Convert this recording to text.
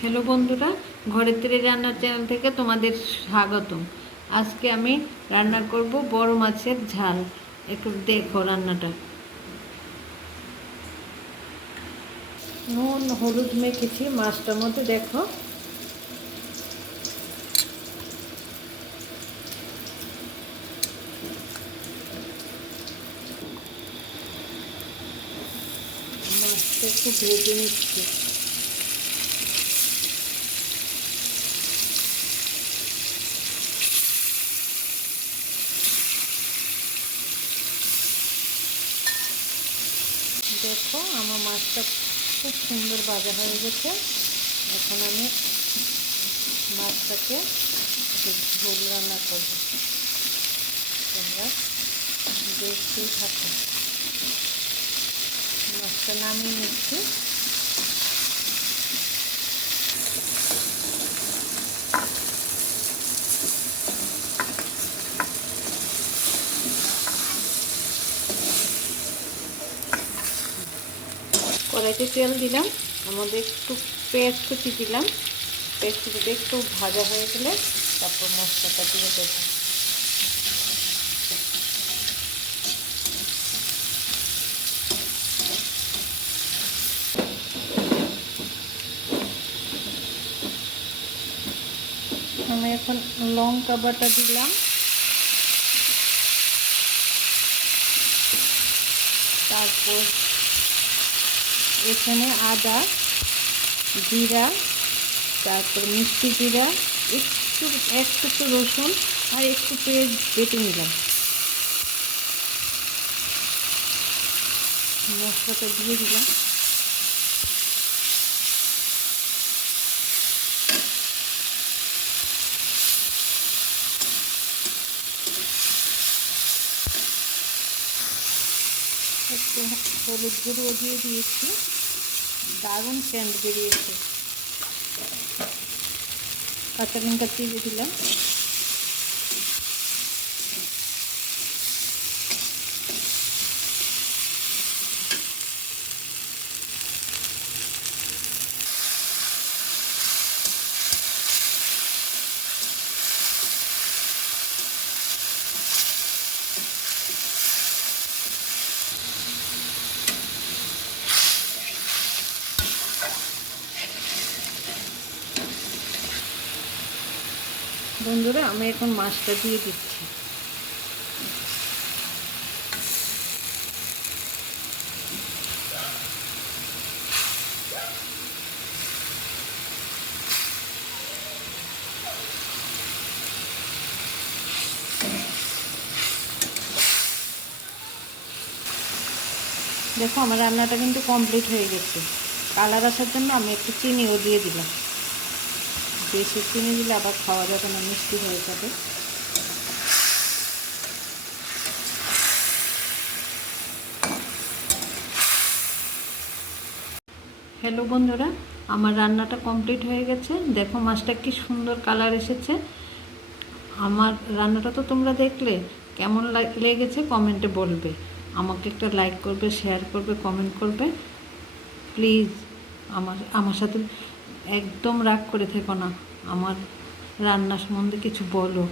Hello বন্ধুরা, ঘরের তেরে রান্নার চ্যানেল থেকে তোমাদের স্বাগতম। আজকে আমি রান্না করব বড় মাছের ঝাল। একটু দেখো রান্নাটা। নুন হলুদ মেখেছি মাছটার মধ্যে, দেখো। মাছটা একটু ভেজে নিচ্ছি। দেখো আমার মাছটা খুব সুন্দর ভাজা হয়ে গেছে। এখন আমি মাছটাকে ঝোল রান্না করবো। তোমরা দেখতেই থাকো। মাছটা নামিয়ে নিচ্ছি। কড়াইতে তেল দিলাম, আমাদের একটু পেঁয়াজ কুচি দিলাম। পেঁয়াজ কুচিটা একটু ভাজা হয়ে গেলে তারপর মশলাটা দিয়ে দেবো। আমি এখন লঙ্কা বাটা দিলাম, তারপর এখানে আদা, জিরা, তারপর মিষ্টি জিরা, একটু রসুন আর একটু পেঁয়াজ বেটে নিলাম। মশলাটা দিয়ে দিলাম। একটু হলুদ গুঁড়ো দিয়ে দিয়েছি, দারুণ সেন্ট বেরিয়েছে। কাঁচা লঙ্কা চিড়ে দিলাম। বন্ধুরা, আমি এখন মাছটা দিয়ে দিচ্ছি। দেখো আমার রান্নাটা কিন্তু কমপ্লিট হয়ে গেছে। কালার আসার জন্য আমি একটু চিনিও দিয়ে দিলাম। বেশি চিনি দিলে আবার খাওয়া যাবে না, মিষ্টি হয়ে যাবে। হ্যালো বন্ধুরা, আমার রান্নাটা কমপ্লিট হয়ে গেছে। দেখো মাছটা কি সুন্দর কালার এসেছে। আমার রান্নাটা তো তোমরা দেখলে, কেমন লেগেছে কমেন্টে বলবে। আমাকে একটা লাইক করবে, শেয়ার করবে, কমেন্ট করবে প্লিজ। আমার সাথে একদম রাগ করে থেকো না। আমার রান্না সম্বন্ধে কিছু বলো।